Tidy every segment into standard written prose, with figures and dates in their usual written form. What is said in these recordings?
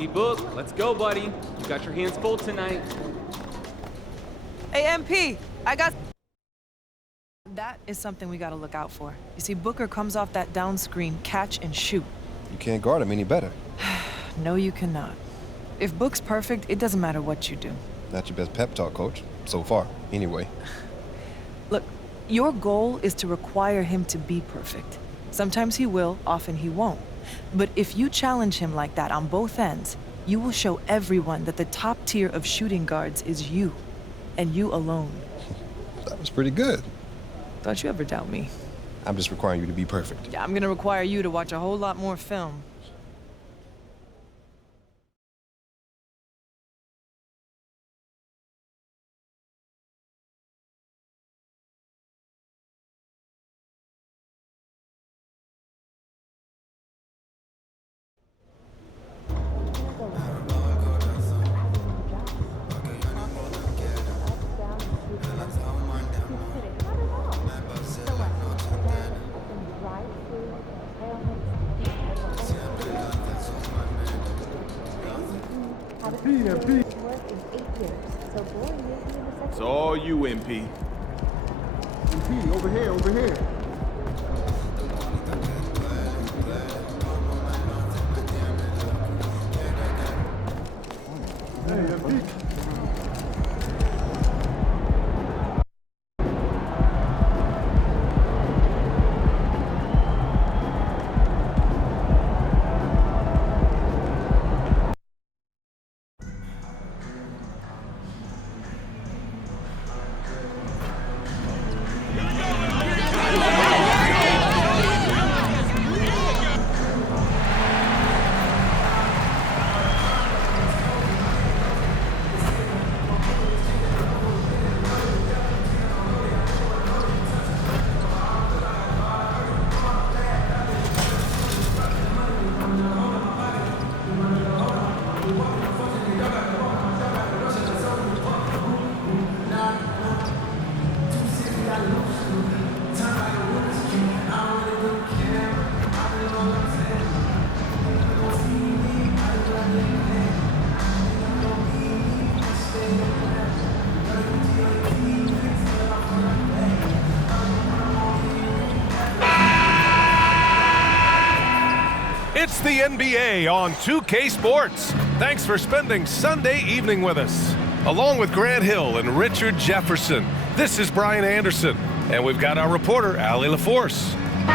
T-Book, let's go, buddy. You got your hands full tonight. Hey, MP, I got... That is something we gotta look out for. You see, Booker comes off that down screen, catch and shoot. You can't guard him any better. No, you cannot. If Book's perfect, it doesn't matter what you do. Not your best pep talk, coach. So far, anyway. Look, your goal is to require him to be perfect. Sometimes he will, often he won't. But if you challenge him like that on both ends, you will show everyone that the top tier of shooting guards is you. And you alone. That was pretty good. Don't you ever doubt me. I'm just requiring you to be perfect. Yeah, I'm gonna require you to watch a whole lot more film. It's all you, MP. MP, over here, over here. Hey, MP. It's the NBA on 2K Sports. Thanks for spending Sunday evening with us. Along with Grant Hill and Richard Jefferson, this is Brian Anderson, and we've got our reporter, Allie LaForce.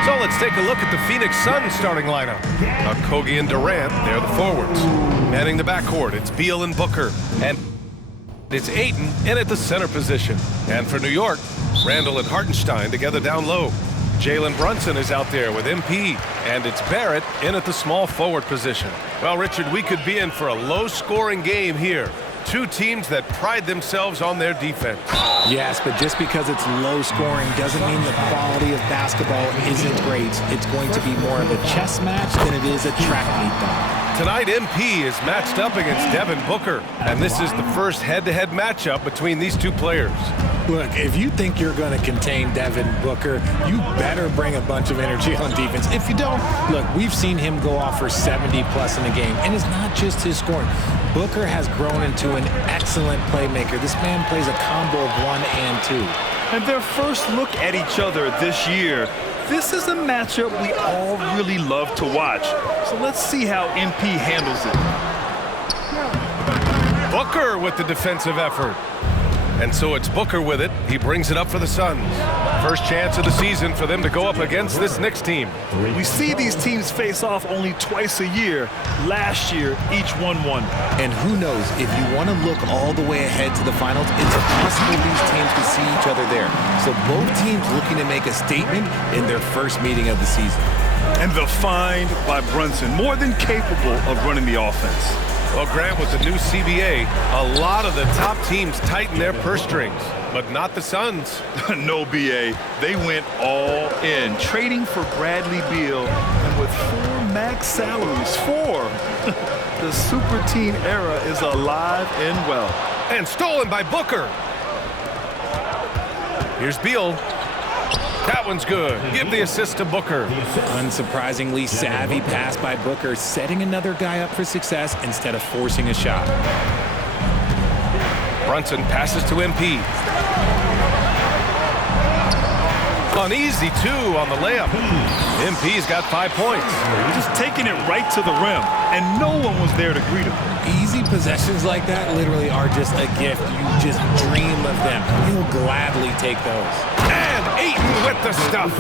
So let's take a look at the Phoenix Suns starting lineup. Kogi and Durant, they're the forwards. Manning the backcourt, it's Beal and Booker. And it's Ayton in at the center position. And for New York, Randall and Hartenstein together down low. Jalen Brunson is out there with MP, and it's Barrett in at the small forward position. Well, Richard, we could be in for a low-scoring game here. Two teams that pride themselves on their defense. Yes, but just because it's low-scoring doesn't mean the quality of basketball isn't great. It's going to be more of a chess match than it is a track meet, though. Tonight, MP is matched up against Devin Booker, and this is the first head-to-head matchup between these two players. Look, if you think you're going to contain Devin Booker, you better bring a bunch of energy on defense. If you don't, look, we've seen him go off for 70-plus in a game, and it's not just his scoring. Booker has grown into an excellent playmaker. This man plays a combo of 1 and 2. And their first look at each other this year, this is a matchup we all really love to watch. So let's see how MP handles it. Booker with the defensive effort. And so it's Booker with it. He brings it up for the Suns. First chance of the season for them to go up against this Knicks team. We see these teams face off only twice a year. Last year, each won one. And who knows, if you want to look all the way ahead to the finals, it's possible these teams could see each other there. So both teams looking to make a statement in their first meeting of the season. And the find by Brunson, more than capable of running the offense. Well, Grant, with the new CBA, a lot of the top teams tighten their purse strings, but not the Suns. No, BA. They went all in, trading for Bradley Beal, and with 4 max salaries. 4! The super team era is alive and well. And stolen by Booker. Here's Beal. That one's good. Give the assist to Booker. Unsurprisingly savvy pass by Booker, setting another guy up for success instead of forcing a shot. Brunson passes to MP. An easy 2 on the layup. MP's got 5 points. Just taking it right to the rim, and no one was there to greet him. Easy possessions like that literally are just a gift. You just dream of them. He'll gladly take those. And Ayton with the stuff.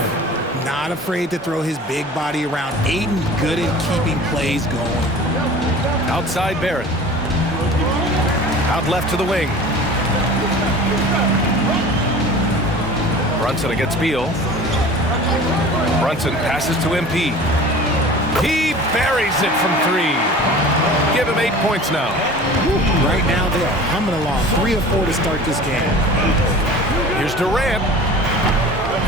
Not afraid to throw his big body around. Ayton good at keeping plays going. Outside Barrett. Out left to the wing. Brunson against Beal. Brunson passes to MP. He buries it from 3. Give him 8 points now. Right now they are humming along. 3 of 4 to start this game. Here's Durant.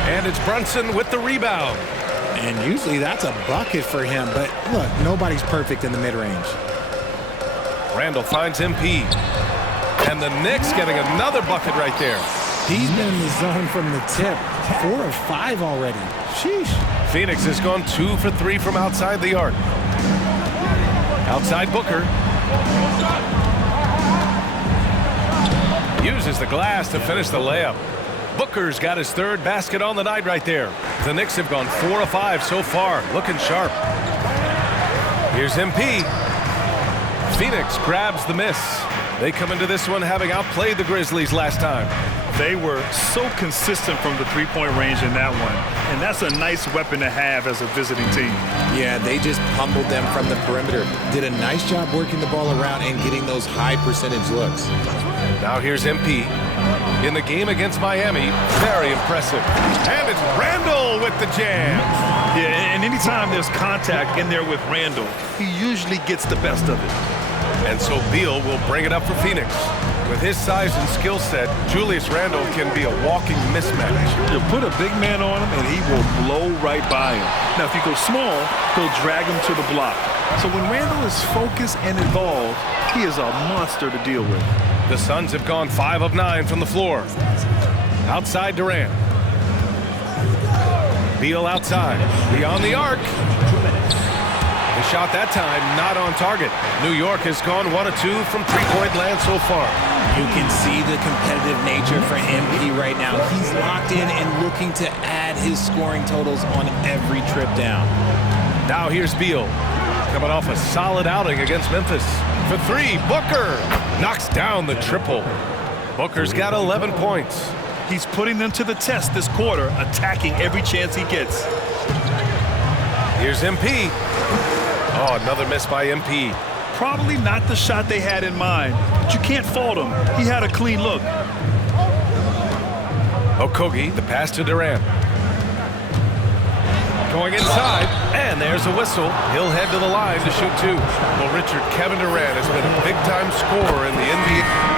And it's Brunson with the rebound. And usually that's a bucket for him. But look, nobody's perfect in the mid-range. Randall finds MP. And the Knicks getting another bucket right there. He's been in the zone from the tip. 4 of 5 already. Sheesh. Phoenix has gone 2 for 3 from outside the arc. Outside Booker. Uses the glass to finish the layup. Booker's got his 3rd basket on the night right there. The Knicks have gone 4 of 5 so far, looking sharp. Here's MP. Phoenix grabs the miss. They come into this one having outplayed the Grizzlies last time. They were so consistent from the three-point range in that one, and that's a nice weapon to have as a visiting team. Yeah, they just pummeled them from the perimeter. Did a nice job working the ball around and getting those high percentage looks. Now here's MP. In the game against Miami, very impressive. And it's Randall with the jam. Yeah, and anytime there's contact in there with Randall, he usually gets the best of it. And so Beal will bring it up for Phoenix. With his size and skill set, Julius Randle can be a walking mismatch. You put a big man on him, and he will blow right by him. Now, if you go small, he'll drag him to the block. So when Randle is focused and involved, he is a monster to deal with. The Suns have gone 5 of 9 from the floor. Outside Durant. Beal outside. Beyond the arc. The shot that time not on target. New York has gone 1 of 2 from three-point land so far. You can see the competitive nature for MP right now. He's locked in and looking to add his scoring totals on every trip down. Now here's Beal. Coming off a solid outing against Memphis. For 3, Booker knocks down the triple. Booker's got 11 points. He's putting them to the test this quarter, attacking every chance he gets. Here's MP. Oh, another miss by MP. Probably not the shot they had in mind, but you can't fault him. He had a clean look. Okogie, the pass to Durant. Going inside, and there's a whistle. He'll head to the line to shoot 2. Well, Richard, Kevin Durant has been a big-time scorer in the NBA.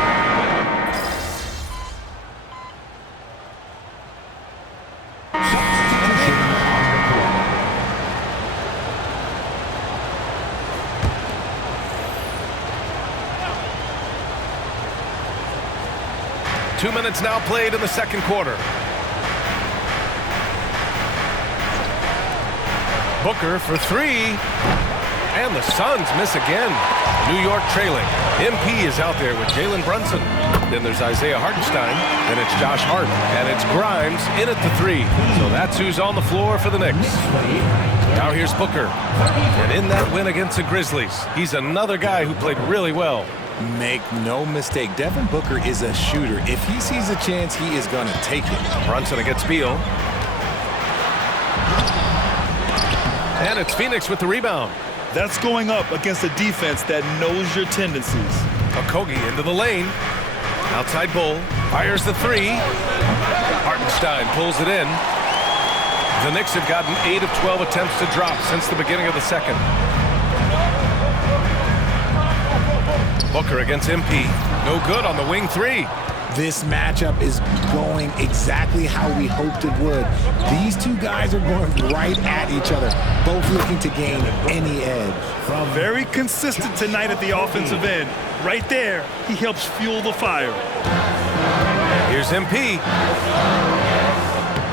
2 minutes now played in the second quarter. Booker for 3. And the Suns miss again. New York trailing. MP is out there with Jalen Brunson. Then there's Isaiah Hartenstein. Then it's Josh Hart. And it's Grimes in at the 3. So that's who's on the floor for the Knicks. Now here's Booker. And in that win against the Grizzlies, he's another guy who played really well. Make no mistake, Devin Booker is a shooter. If he sees a chance, he is going to take it. Brunson against Beal. And it's Phoenix with the rebound. That's going up against a defense that knows your tendencies. Okogie into the lane. Outside Bull. Fires the 3. Hartenstein pulls it in. The Knicks have gotten 8 of 12 attempts to drop since the beginning of the second. Booker against MP. No good on the wing 3. This matchup is going exactly how we hoped it would. These two guys are going right at each other, both looking to gain any edge. Very consistent tonight at the offensive end. Right there, he helps fuel the fire. Here's MP.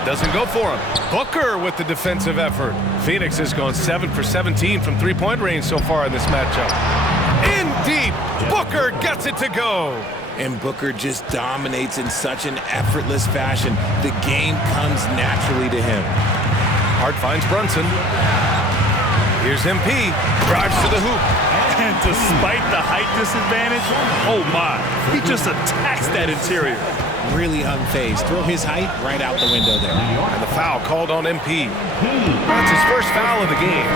Doesn't go for him. Booker with the defensive effort. Phoenix has gone 7 for 17 from three-point range so far in this matchup. In deep. Booker gets it to go. And Booker just dominates in such an effortless fashion. The game comes naturally to him. Hart finds Brunson. Here's MP. Drives to the hoop. And despite the height disadvantage, oh my, he just attacks that interior. Really unfazed. Throw his height right out the window there. And the foul called on MP. That's his first foul of the game.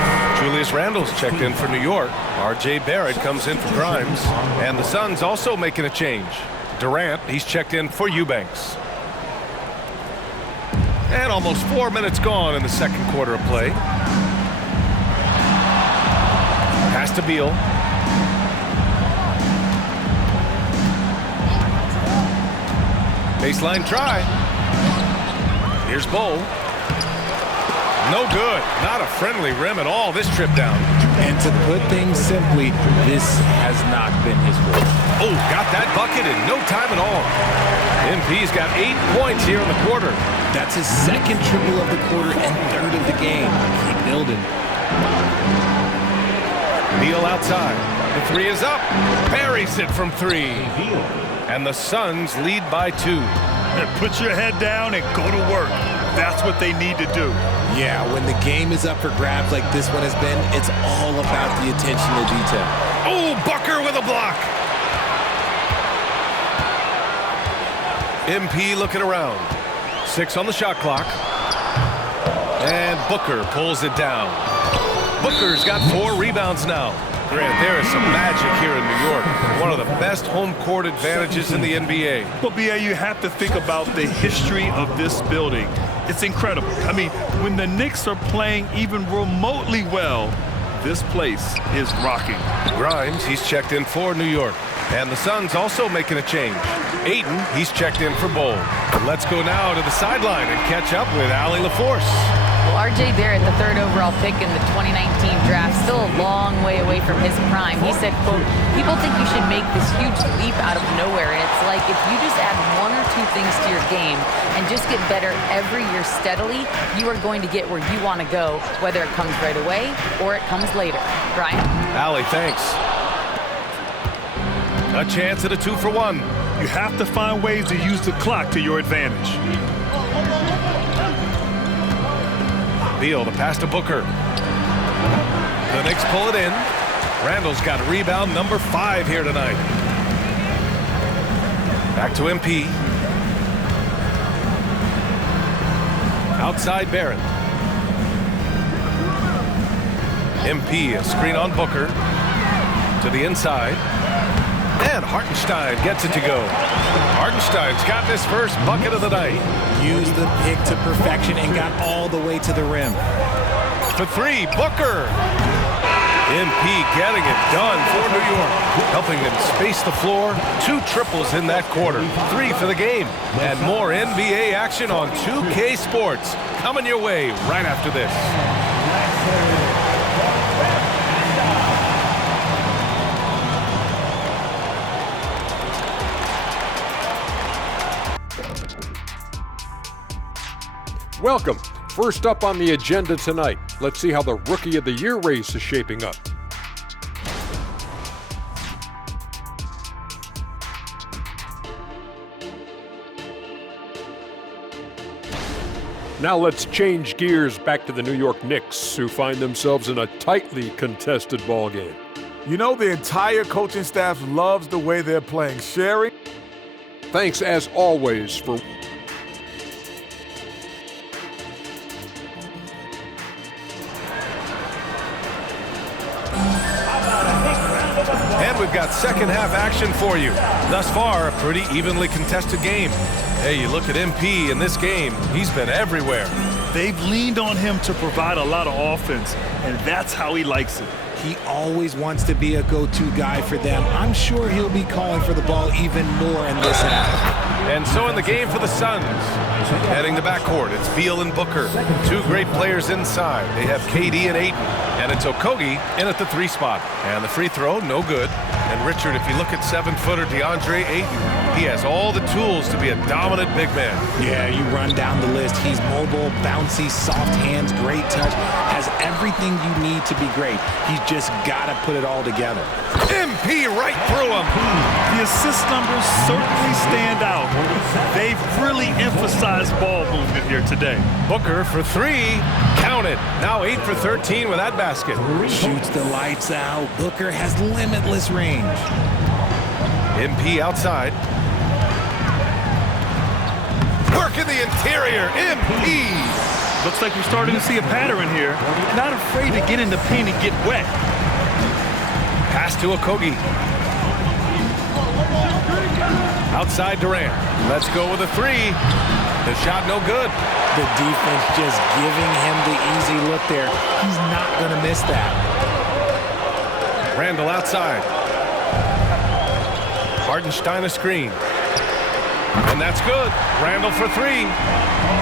Julius Randle's checked in for New York. R.J. Barrett comes in for Grimes. And the Suns also making a change. Durant, he's checked in for Eubanks. And almost 4 minutes gone in the second quarter of play. Pass to Beal. Baseline try. Here's Bull. No good. Not a friendly rim at all this trip down. And to put things simply, this has not been his fault. Oh, got that bucket in no time at all. MP's got 8 points here in the quarter. That's his second triple of the quarter and third of the game. Keep building. Beal outside. The three is up. Buries it from three. And the Suns lead by 2. Put your head down and go to work. That's what they need to do. Yeah, when the game is up for grabs like this one has been, it's all about the attention to detail. Oh, Booker with a block. MP looking around. 6 on the shot clock. And Booker pulls it down. Booker's got 4 rebounds now. Grant, there is some magic here in New York. One of the best home court advantages in the NBA. But, B.A., you have to think about the history of this building. It's incredible. I mean, when the Knicks are playing even remotely well, this place is rocking. Grimes, he's checked in for New York. And the Suns also making a change. Ayton, he's checked in for Bull. Let's go now to the sideline and catch up with Allie LaForce. Well, R.J. Barrett, the third overall pick in the 2019 draft, still a long way away from his prime. He said, quote, people think you should make this huge leap out of nowhere. And it's like if you just add 1 or 2 things to your game and just get better every year steadily, you are going to get where you want to go, whether it comes right away or it comes later. Brian? Allie, thanks. A chance at a 2-for-1. You have to find ways to use the clock to your advantage. Beal, the pass to Booker. The Knicks pull it in. Randle's got rebound number 5 here tonight. Back to MP. Outside Barrett. MP, a screen on Booker. To the inside. And Hartenstein gets it to go. Hartenstein's got his first bucket of the night. Used the pick to perfection and got all the way to the rim. For 3, Booker. MP getting it done for New York, helping them space the floor. 2 triples in that quarter, 3 for the game. And more NBA action on 2K Sports coming your way right after this. Welcome. First up on the agenda tonight, let's see how the Rookie of the Year race is shaping up. Now let's change gears back to the New York Knicks, who find themselves in a tightly contested ballgame. You know, the entire coaching staff loves the way they're playing. Sharing. Thanks, as always, for And we've got second half action for you. Thus far, a pretty evenly contested game. Hey, you look at MP in this game, he's been everywhere. They've leaned on him to provide a lot of offense, and that's how he likes it. He always wants to be a go-to guy for them. I'm sure he'll be calling for the ball even more in this half. And so in the game for the Suns, heading to backcourt, it's Beal and Booker. 2 great players inside. They have KD and Ayton. And it's Okogie in at the 3 spot. And the free throw, no good. And Richard, if you look at 7-footer DeAndre Ayton, He has all the tools to be a dominant big man. Yeah, you run down the list. He's mobile, bouncy, soft hands, great touch. Has everything you need to be great. He's just got to put it all together. MP right through him. The assist numbers certainly stand out. They've really emphasized ball movement here today. Booker for 3. Counted. Now 8 for 13 with that basket. Shoots the lights out. Booker has limitless range. MP outside. Work in the interior. MP. Looks like we're starting to see a pattern here. Not afraid to get in the paint and get wet. Pass to Okogie. Outside Durant. Let's go with a 3. The shot no good. The defense just giving him the easy look there. He's not going to miss that. Randall outside. Hartenstein a screen. And that's good. Randall for 3.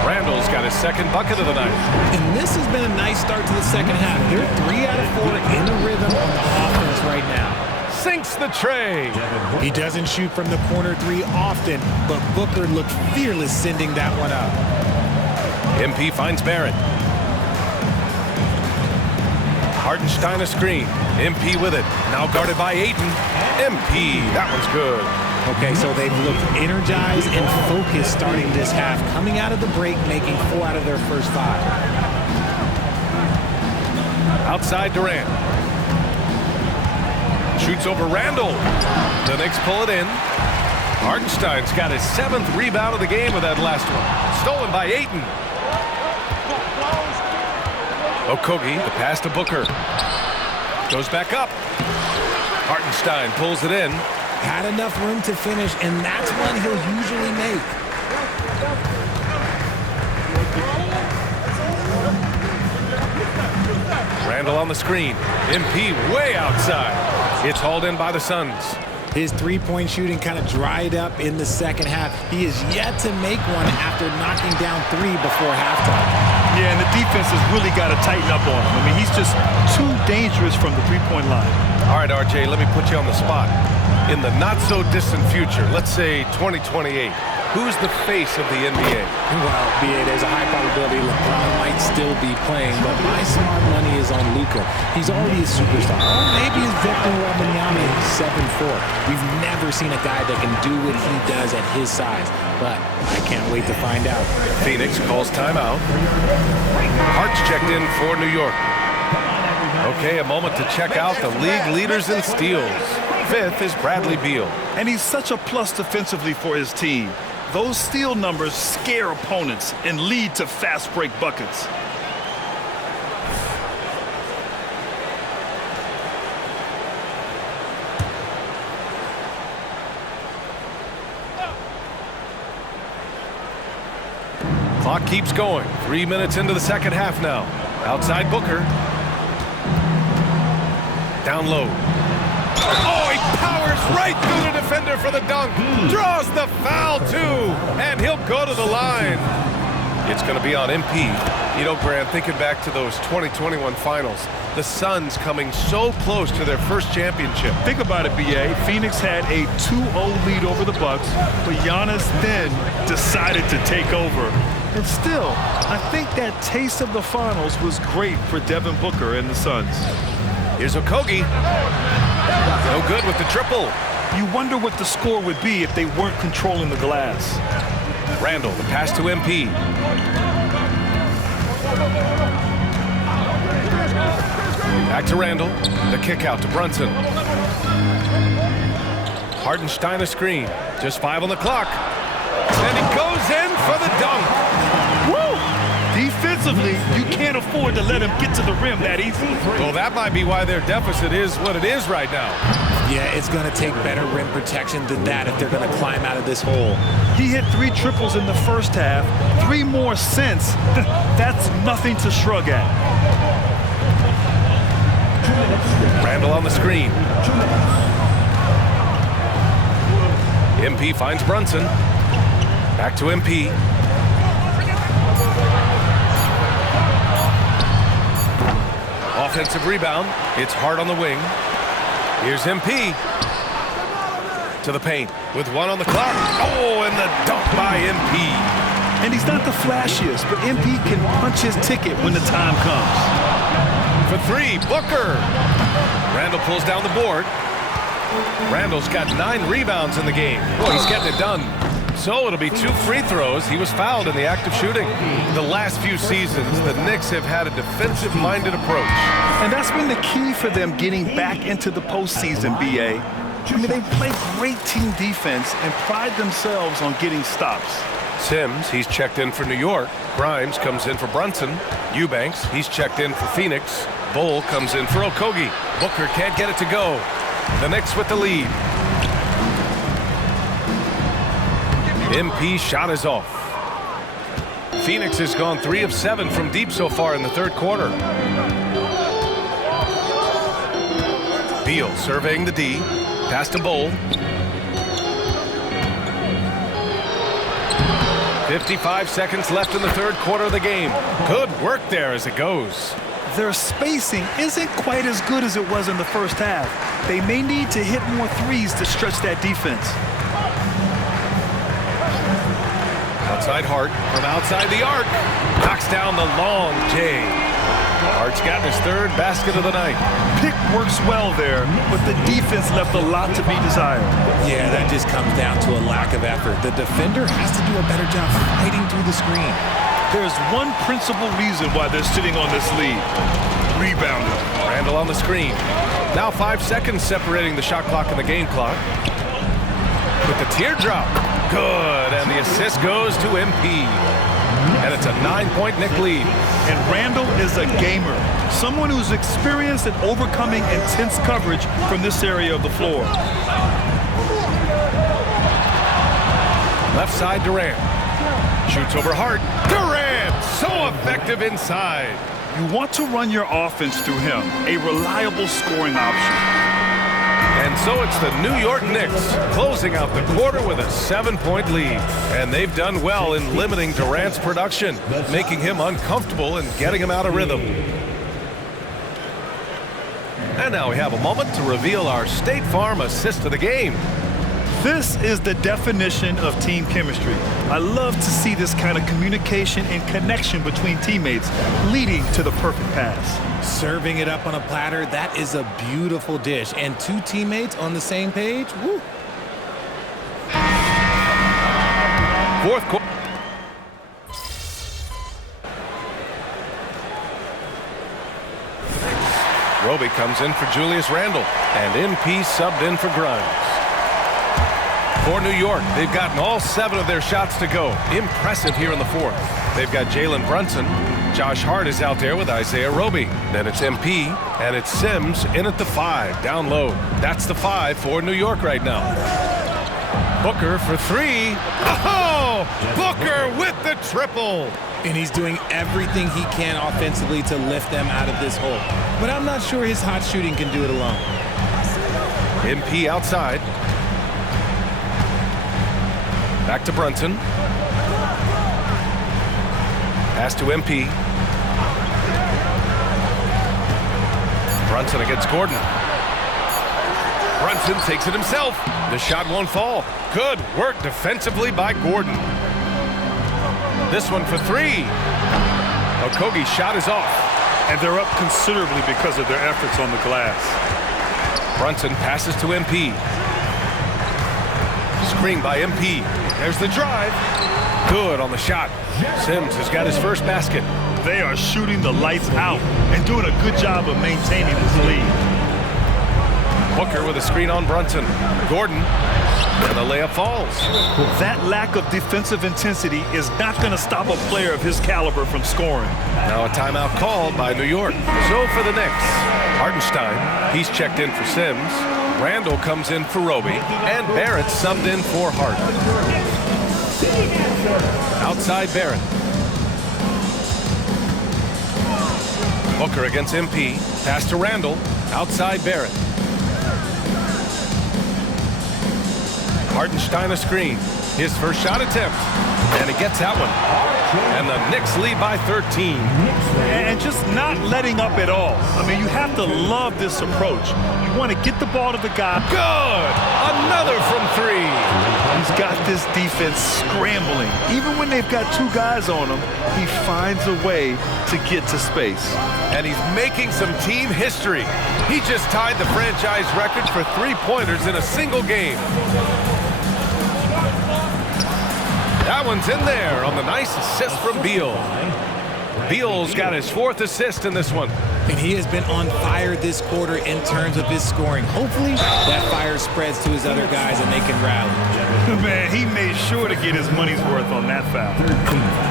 Randall's got his second bucket of the night. And this has been a nice start to the second half. They're 3 out of 4 in the rhythm on the offense right now. Sinks the tray. He doesn't shoot from the corner 3 often, but Booker looked fearless sending that one up. MP finds Barrett. Hartenstein a screen. MP with it. Now guarded by Ayton. MP. That one's good. Okay, so they've looked energized and focused starting this half, coming out of the break, making 4 out of their first 5. Outside Durant. Shoots over Randall. The Knicks pull it in. Hartenstein's got his 7th rebound of the game with that last one. Stolen by Ayton. Okogie, the pass to Booker. Goes back up. Hartenstein pulls it in. Had enough room to finish, and that's one he'll usually make. Randall on the screen. MP way outside. It's hauled in by the Suns. His three-point shooting kind of dried up in the second half. He is yet to make one after knocking down 3 before halftime. Yeah, and the defense has really got to tighten up on him. I mean, he's just too dangerous from the three-point line. All right, RJ, let me put you on the spot. In the not-so-distant future, let's say 2028, who's the face of the NBA? Well, BA, there's a high probability LeBron might still be playing, but my smart money is on Luka. He's already a superstar. Or maybe it's Victor Wembanyama, 7'4". We've never seen a guy that can do what he does at his size, but I can't wait to find out. Phoenix calls timeout. Hart's checked in for New York. Okay, a moment to check out the league leaders in steals. 5th is Bradley Beal. And he's such a plus defensively for his team. Those steal numbers scare opponents and lead to fast break buckets. Clock keeps going. 3 minutes into the second half now. Outside Booker. Down low. Oh, he powers right through the defender for the dunk. Draws the foul, too. And he'll go to the line. It's going to be on MP. You know, Grant, thinking back to those 2021 finals, the Suns coming so close to their first championship. Think about it, BA. Phoenix had a 2-0 lead over the Bucks, but Giannis then decided to take over. And still, I think that taste of the finals was great for Devin Booker and the Suns. Here's Okogie. No good with the triple. You wonder what the score would be if they weren't controlling the glass. Randall, the pass to MP. Back to Randall. The kick out to Brunson. Hartenstein a screen. Just 5 on the clock. And he goes in for the dunk. Woo! Defensively, you can't afford to let him get to the rim that easy. Well, that might be why their deficit is what it is right now. Yeah, it's going to take better rim protection than that if they're going to climb out of this hole. He hit 3 triples in the first half, 3 more since. That's nothing to shrug at. Randall on the screen. MP finds Brunson. Back to MP. Offensive rebound. It's Hart on the wing. Here's MP. to the paint with 1 on the clock. Oh, and the dunk by MP. And he's not the flashiest, but MP can punch his ticket when the time comes. For 3, Booker. Randall pulls down the board. Randall's got 9 rebounds in the game. Boy, he's getting it done. So it'll be 2 free throws. He was fouled in the act of shooting. The last few seasons, the Knicks have had a defensive-minded approach. And that's been the key for them getting back into the postseason, B.A. I mean, they play great team defense and pride themselves on getting stops. Sims, he's checked in for New York. Grimes comes in for Brunson. Eubanks, he's checked in for Phoenix. Bull comes in for Okogie. Booker can't get it to go. The Knicks with the lead. MP shot is off. Phoenix has gone 3 of 7 from deep so far in the third quarter. Beal surveying the D. Pass to Bull. 55 seconds left in the third quarter of the game. Good work there as it goes. Their spacing isn't quite as good as it was in the first half. They may need to hit more threes to stretch that defense. Outside Hart from outside the arc. Knocks down the long J. Hart's gotten his 3rd basket of the night. Pick works well there, but the defense left a lot to be desired. Yeah, that just comes down to a lack of effort. The defender has to do a better job fighting through the screen. There's one principal reason why they're sitting on this lead. Rebounding. Randall on the screen. Now 5 seconds separating the shot clock and the game clock. With the teardrop. Good, and the assist goes to MP. And it's a 9-point Knick lead. And Randall is a gamer. Someone who's experienced at overcoming intense coverage from this area of the floor. Left side, Durant. Shoots over Hart. Durant, so effective inside. You want to run your offense through him, a reliable scoring option. And so it's the New York Knicks closing out the quarter with a 7-point lead. And they've done well in limiting Durant's production, making him uncomfortable and getting him out of rhythm. And now we have a moment to reveal our State Farm assist of the game. This is the definition of team chemistry. I love to see this kind of communication and connection between teammates leading to the perfect pass. Serving it up on a platter, that is a beautiful dish. And 2 teammates on the same page, woo. Fourth quarter. Roby comes in for Julius Randle, and MP subbed in for Grimes. For New York, they've gotten all 7 of their shots to go. Impressive here in the fourth. They've got Jalen Brunson. Josh Hart is out there with Isaiah Roby. Then it's MP, and it's Sims in at the 5, down low. That's the 5 for New York right now. Booker for 3. Oh! Booker with the triple! And he's doing everything he can offensively to lift them out of this hole. But I'm not sure his hot shooting can do it alone. MP outside. Back to Brunson. Pass to MP. Brunson against Gordon. Brunson takes it himself. The shot won't fall. Good work defensively by Gordon. This one for 3. Okogie's shot is off. And they're up considerably because of their efforts on the glass. Brunson passes to MP. Screen by MP. There's the drive. Good on the shot. Sims has got his first basket. They are shooting the lights out and doing a good job of maintaining this lead. Booker with a screen on Brunson. Gordon. And the layup falls. That lack of defensive intensity is not going to stop a player of his caliber from scoring. Now a timeout called by New York. So for the Knicks, Hartenstein, he's checked in for Sims. Randall comes in for Roby, and Barrett subbed in for Hart. Outside Barrett. Booker against MP. Pass to Randall. Outside Barrett. Hartenstein a screen. His first shot attempt. And he gets that one. And the Knicks lead by 13. And just not letting up at all. I mean, you have to love this approach. You want to get the ball to the guy. Good! Another from three. He's got this defense scrambling. Even when they've got two guys on him, he finds a way to get to space. And he's making some team history. He just tied the franchise record for three-pointers in a single game. That one's in there on the nice assist from Beal. Beal's got his fourth assist in this one. And he has been on fire this quarter in terms of his scoring. Hopefully, that fire spreads to his other guys and they can rally. Man, he made sure to get his money's worth on that foul.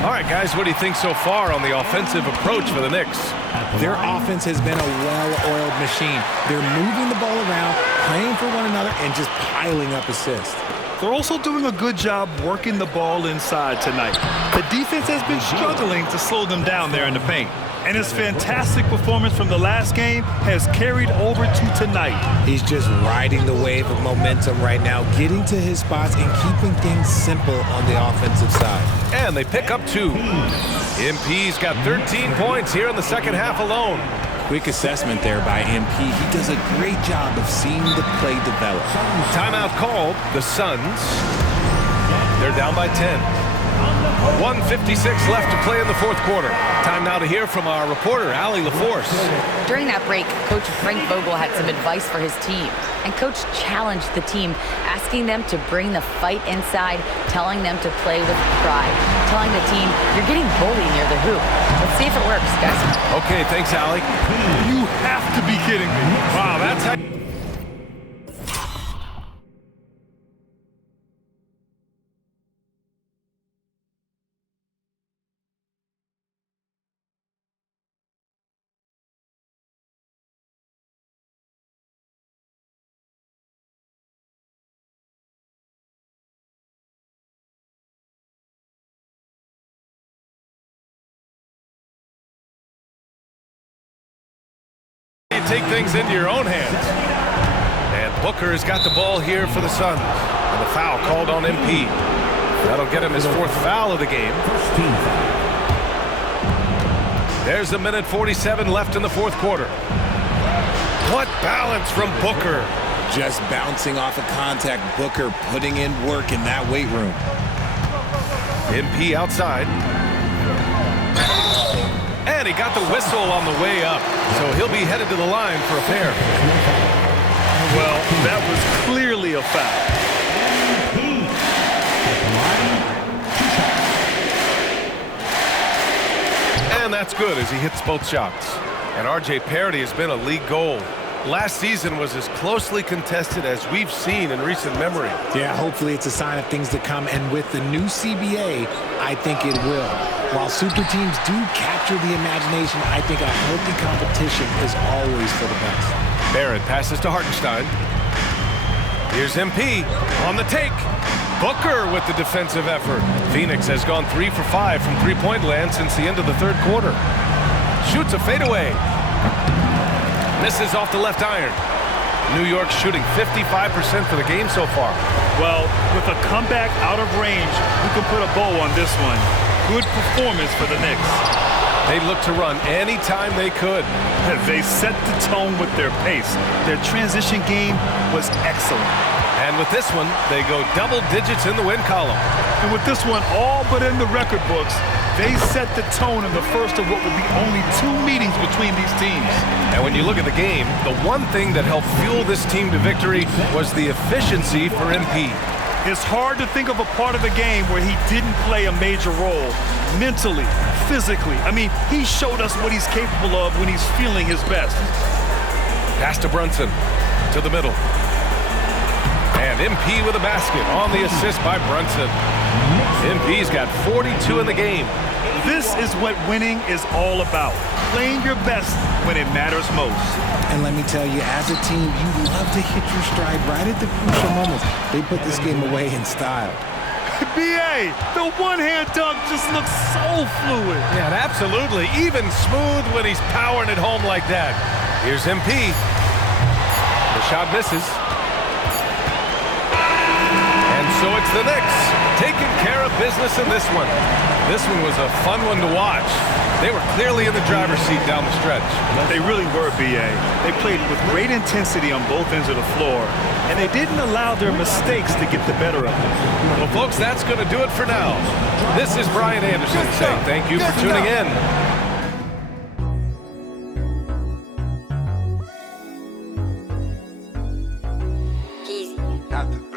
All right, guys, what do you think so far on the offensive approach for the Knicks? Their offense has been a well-oiled machine. They're moving the ball around, playing for one another, and just piling up assists. They're also doing a good job working the ball inside tonight. The defense has been struggling to slow them down there in the paint. And his fantastic performance from the last game has carried over to tonight. He's just riding the wave of momentum right now, getting to his spots and keeping things simple on the offensive side. And they pick up two. MP's got 13 points here in the second half alone. Quick assessment there by MP. He does a great job of seeing the play develop. Timeout called. The Suns. They're down by 10. 1:56 left to play in the fourth quarter. Time now to hear from our reporter, Allie LaForce. During that break, Coach Frank Vogel had some advice for his team. And Coach challenged the team, asking them to bring the fight inside, telling them to play with pride, telling the team, you're getting bullied near the hoop. Let's see if it works, guys. Okay, thanks, Allie. You have to be kidding me. Wow, that's how... take things into your own hands. And Booker has got the ball here for the Suns. And the foul called on MP. That'll get him his fourth foul of the game. There's a minute 47 left in the fourth quarter. What balance from Booker. Just bouncing off of contact. Booker putting in work in that weight room. MP outside. And he got the whistle on the way up. So he'll be headed to the line for a pair. Well, that was clearly a foul. And that's good as he hits both shots. And RJ parity has been a league goal. Last season was as closely contested as we've seen in recent memory. Yeah, hopefully it's a sign of things to come. And with the new CBA, I think it will. While super teams do capture the imagination, I think a healthy competition is always for the best. Barrett passes to Hartenstein. Here's MP on the take. Booker with the defensive effort. Phoenix has gone 3 for 5 from three-point land since the end of the third quarter. Shoots a fadeaway. Misses off the left iron. New York shooting 55% for the game so far. Well, with a comeback out of range, we can put a bow on this one. Good performance for the Knicks. They looked to run anytime they could. They set the tone with their pace. Their transition game was excellent. And with this one, they go double digits in the win column. And with this one all but in the record books, they set the tone in the first of what will be only 2 meetings between these teams. And when you look at the game, the one thing that helped fuel this team to victory was the efficiency for MP. It's hard to think of a part of the game where he didn't play a major role, mentally, physically. I mean, he showed us what he's capable of when he's feeling his best. Pass to Brunson, to the middle. And MP with a basket on the assist by Brunson. MP's got 42 in the game. This is what winning is all about. Playing your best when it matters most. And let me tell you, as a team, you love to hit your stride right at the crucial moments. They put this game away in style. B.A., the one-hand dunk just looks so fluid. Yeah, absolutely. Even smooth when he's powering it home like that. Here's MP. The shot misses. And so it's the Knicks taking care of business in this one. This one was a fun one to watch. They were clearly in the driver's seat down the stretch. They really were, B.A. They played with great intensity on both ends of the floor, and they didn't allow their mistakes to get the better of them. Well, folks, that's going to do it for now. This is Brian Anderson saying thank you for tuning in. He's got the